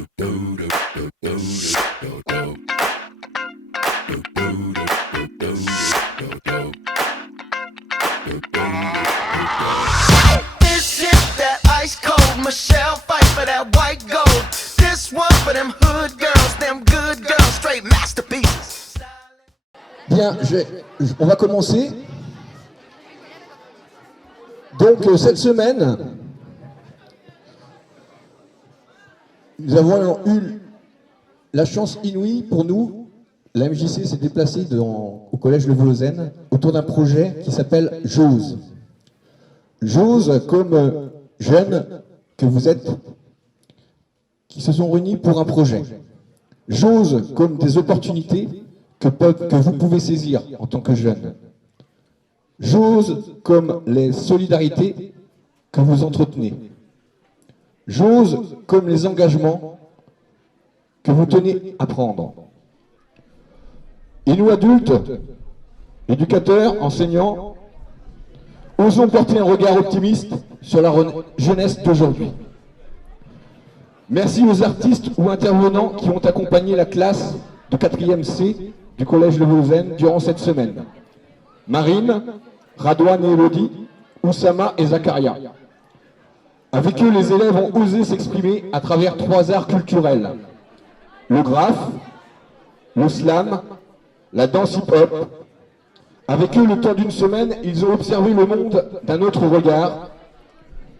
This is that ice cold Michelle fight for that white gold. This one for them hood girls, them good girls, straight masterpieces. Bien, on va commencer. Donc cette semaine, nous avons eu la chance inouïe pour nous. La MJC s'est déplacée au collège Le Volauzène autour d'un projet qui s'appelle J'ose. J'ose comme jeunes que vous êtes, qui se sont réunis pour un projet. J'ose comme des opportunités que vous pouvez saisir en tant que jeune. J'ose comme les solidarités que vous entretenez. J'ose comme les engagements que vous tenez à prendre. Et nous, adultes, éducateurs, enseignants, osons porter un regard optimiste sur la jeunesse d'aujourd'hui. Merci aux artistes ou intervenants qui ont accompagné la classe de 4e C du Collège Le Volauzène durant cette semaine. Marine, Radouane et Elodie, Oussama et Zakaria. Avec eux, les élèves ont osé s'exprimer à travers 3 arts culturels. Le graphe, le slam, la danse hip-hop. Avec eux, le temps d'une semaine, ils ont observé le monde d'un autre regard.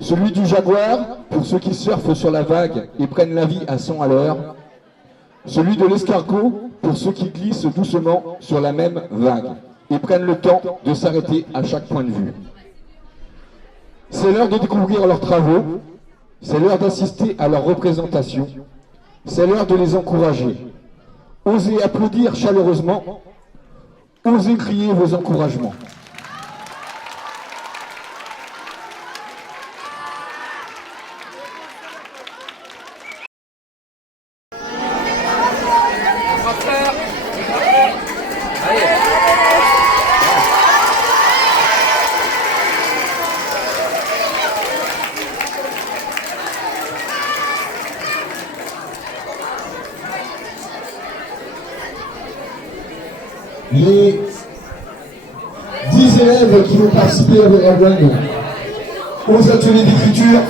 Celui du jaguar, pour ceux qui surfent sur la vague et prennent la vie à 100 à l'heure. Celui de l'escargot, pour ceux qui glissent doucement sur la même vague et prennent le temps de s'arrêter à chaque point de vue. C'est l'heure de découvrir leurs travaux, c'est l'heure d'assister à leur représentation, c'est l'heure de les encourager. Osez applaudir chaleureusement, osez crier vos encouragements. Les 10 élèves qui vont participer aux ateliers d'écriture.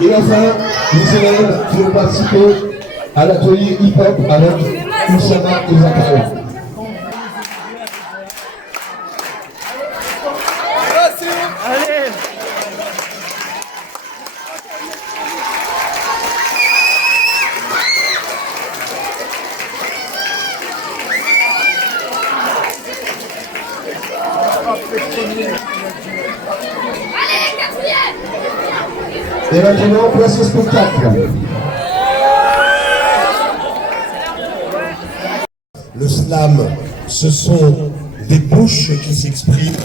Et enfin, les élèves qui vont participer à l'atelier hip-hop avec Oussama et Zakaria. Et maintenant, place au spectacle. Le slam, ce sont des bouches qui s'expriment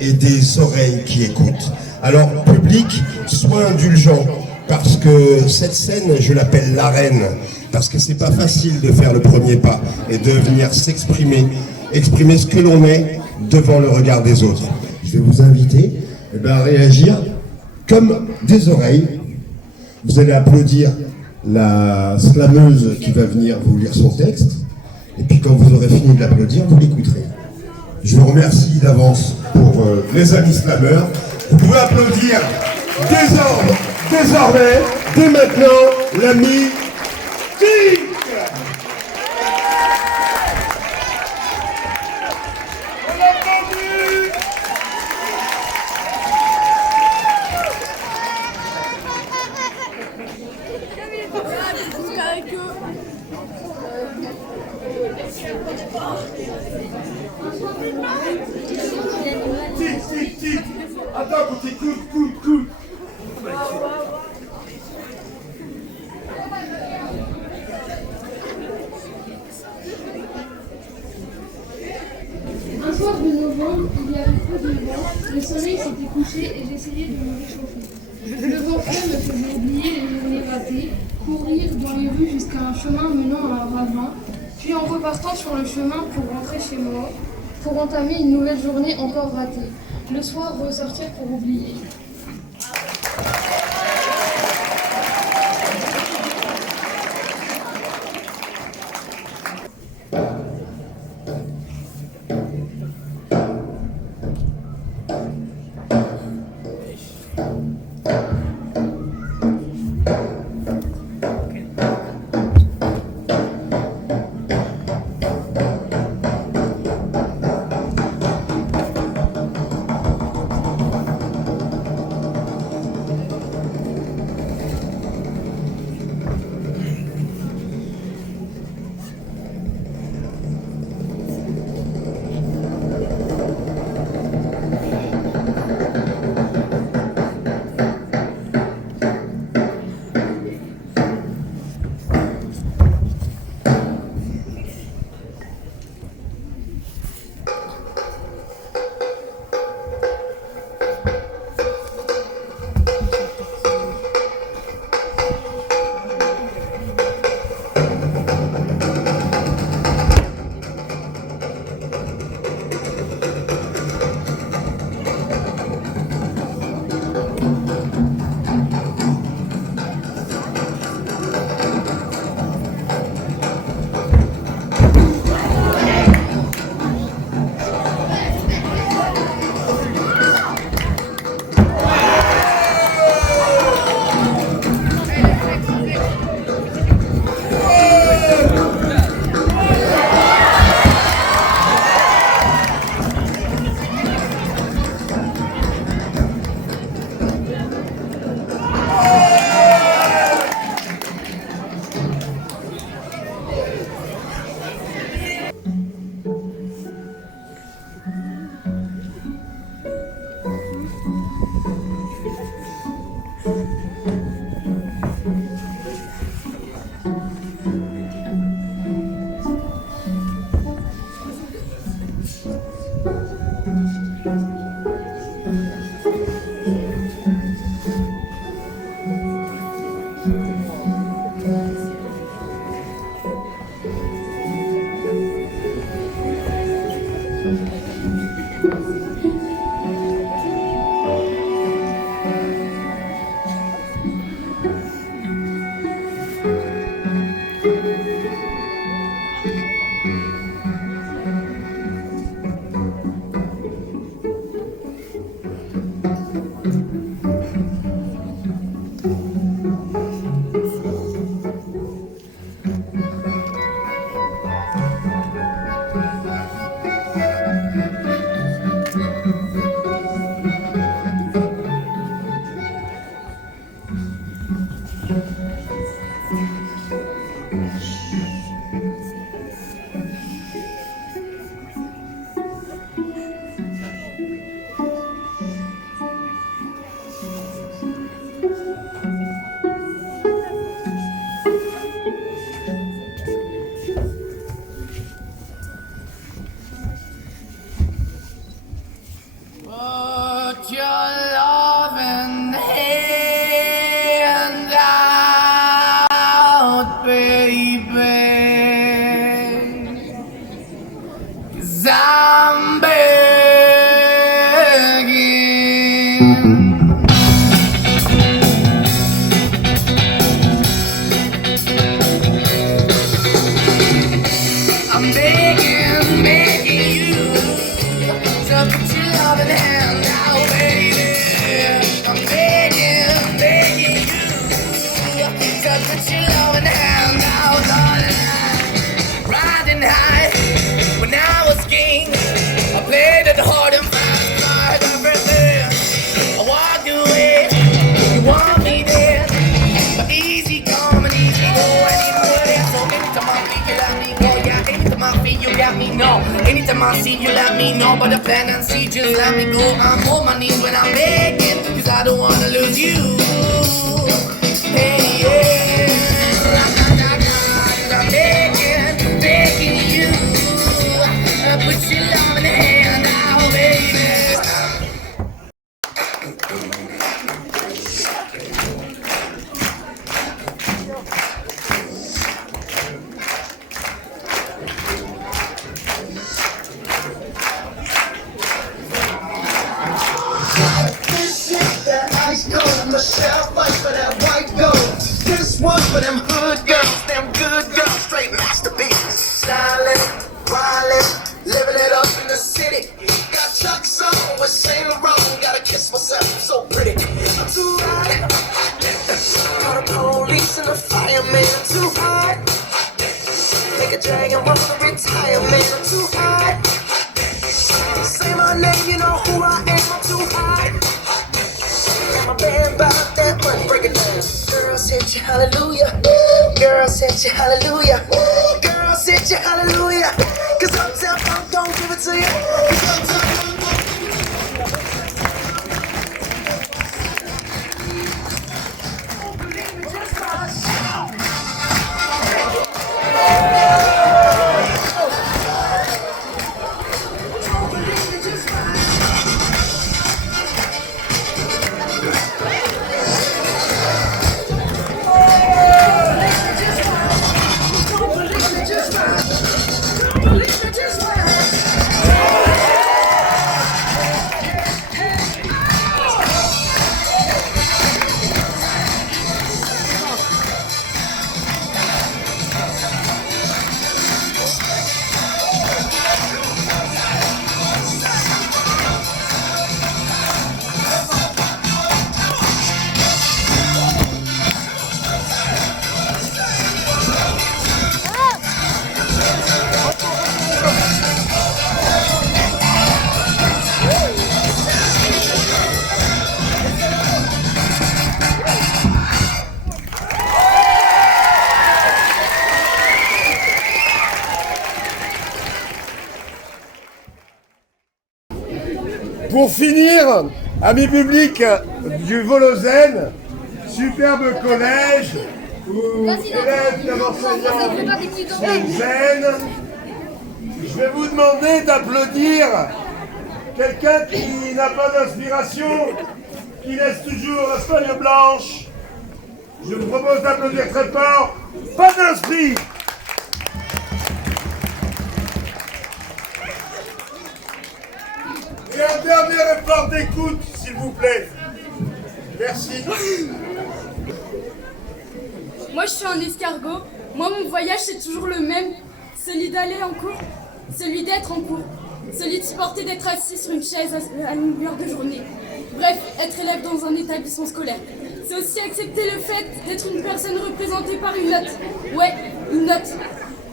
et des oreilles qui écoutent. Alors, public, sois indulgent, parce que cette scène, je l'appelle l'arène, parce que c'est pas facile de faire le premier pas et de venir s'exprimer, exprimer ce que l'on est devant le regard des autres. Je vais vous inviter à réagir comme des oreilles. Vous allez applaudir la slameuse qui va venir vous lire son texte. Et puis quand vous aurez fini de l'applaudir, vous l'écouterez. Je vous remercie d'avance pour les amis slameurs. Vous pouvez applaudir désormais, dès maintenant, l'ami Tic. Tic. Attends, qu'on t'écoute. Un soir de novembre, chambre, il y avait peu de vent, le soleil s'était couché et j'essayais de me réchauffer. Le vent frais me faisait oublier les journées ratées, courir dans les rues jusqu'à un chemin menant à un ravin, puis en repartant sur le chemin pour rentrer chez moi, pour entamer une nouvelle journée encore ratée. Le soir, ressortir pour oublier. Anytime I see you, let me know. But the plan and see, just let me go. I'm on my knees when I'm begging, cause I don't wanna lose you. Hey, yeah. I'm begging, begging you. Put your love in the hand now, baby. one for them hood girls, them good girls, straight masterpieces. Stylin', wildin', living it up in the city. Got Chuck's on with Saint Laurent, gotta kiss myself, I'm so pretty. I'm too hot. Call the police and the fireman, I'm too hot. Make a dragon want to retire, man, I'm too hot. Say my name, you know who I am, I'm too hot. Got my band about that money, break it down. Girls hit you, hallelujah. Girls hit you, hallelujah. Girls hit you, hallelujah. Cause Uptown Funk don't give it to you. 'Cause Uptown Funk don't give it to you. Don't believe me, just try to shout. Don't believe me, just try to Pour finir, amis publics du Volozène, superbe collège où élèves de l'enseignant sont zen. Je vais vous demander d'applaudir quelqu'un qui n'a pas d'inspiration, qui laisse toujours la feuille blanche. Je vous propose d'applaudir très fort. Pas d'inspi. Et un dernier effort d'écoute, s'il vous plaît. Merci. Moi, je suis un escargot. Moi, mon voyage, c'est toujours le même. Celui d'aller en cours, celui d'être en cours, celui de supporter d'être assis sur une chaise à longueur de journée. Bref, être élève dans un établissement scolaire. C'est aussi accepter le fait d'être une personne représentée par une note. Ouais, une note.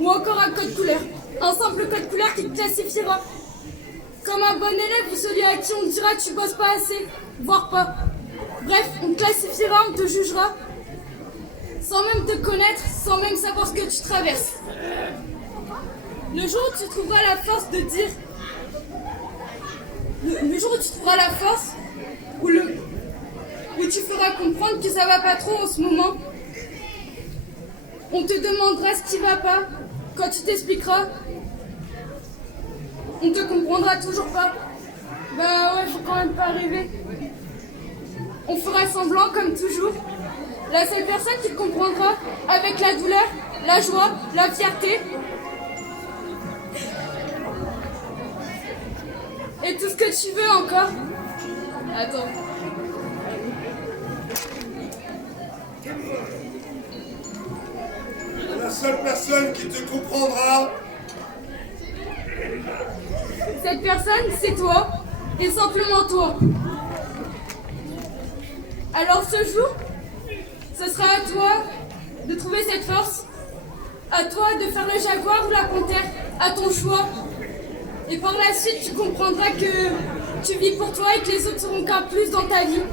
Ou encore un code couleur. Un simple code couleur qui te classifiera. Comme un bon élève ou celui à qui on dira tu bosses pas assez, voire pas. Bref, on te classifiera, on te jugera, sans même te connaître, sans même savoir ce que tu traverses. Le jour où tu trouveras la force de dire... Le jour où tu trouveras la force, où tu feras comprendre que ça va pas trop en ce moment, on te demandera ce qui va pas, quand tu t'expliqueras, on te comprendra toujours pas. Bah ouais, faut quand même pas rêver. On fera semblant comme toujours. La seule personne qui te comprendra avec la douleur, la joie, la fierté et tout ce que tu veux encore. Attends. La seule personne qui te comprendra, cette personne, c'est toi, et simplement toi. Alors ce jour, ce sera à toi de trouver cette force, à toi de faire le jaguar ou la panthère, à ton choix. Et par la suite, tu comprendras que tu vis pour toi et que les autres seront qu'un plus dans ta vie.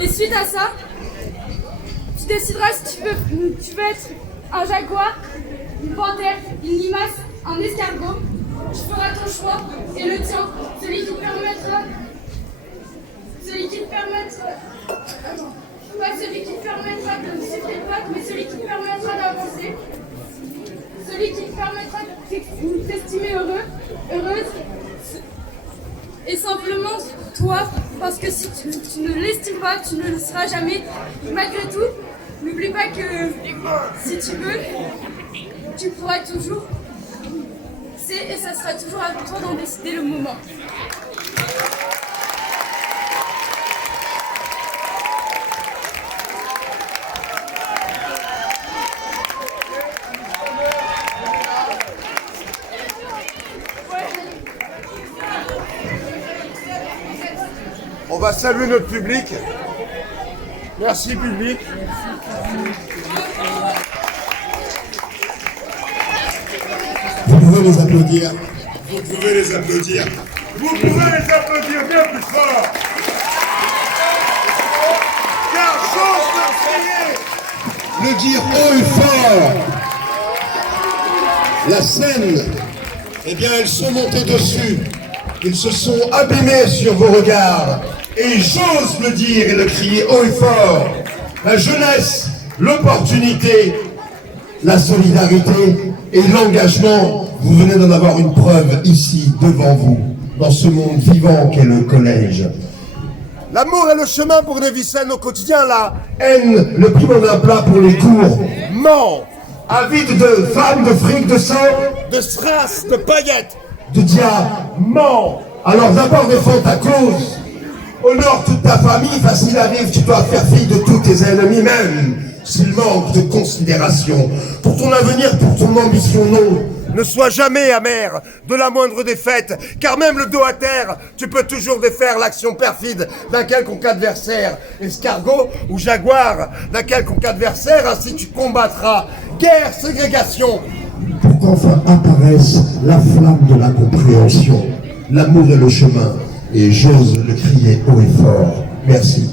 Et suite à ça, tu décideras si tu veux être un jaguar, une panthère, une limace, un escargot. Tu feras ton choix et le tien, celui qui te permettra, pas celui qui te permettra de ne suivre tes potes, mais celui qui te permettra d'avancer, celui qui te permettra de t'estimer heureux, heureuse, et simplement toi, parce que si tu ne l'estimes pas, tu ne le seras jamais. Malgré tout, n'oublie pas que si tu veux, tu pourras toujours. Et ça sera toujours à toi d'en décider le moment. On va saluer notre public. Merci public. Vous pouvez les applaudir. Vous pouvez les applaudir. Vous pouvez les applaudir bien plus fort. Car j'ose le crier. Le dire haut et fort. La scène, eh bien, elles sont montées dessus. Ils se sont abîmés sur vos regards. Et j'ose le dire et le crier haut et fort. La jeunesse, l'opportunité, la solidarité et l'engagement. Vous venez d'en avoir une preuve ici, devant vous, dans ce monde vivant qu'est le collège. L'amour est le chemin pour une vie saine au quotidien, la Haine, le piment d'un plat pour les cours. ment, Avide de femmes, de fric, de sang, de strass, de paillettes, de diamants. Alors d'abord défends ta cause. Honore toute ta famille, facile à vivre, tu dois faire fi de tous tes ennemis même. S'il manque de considération pour ton avenir, pour ton ambition, non. ne sois jamais amer de la moindre défaite, car même le dos à terre, tu peux toujours défaire l'action perfide d'un quelconque adversaire. Escargot ou jaguar d'un quelconque adversaire, ainsi tu combattras. Guerre, ségrégation. Pour qu'enfin apparaisse la flamme de la compréhension. L'amour est le chemin, et j'ose le crier haut et fort. Merci.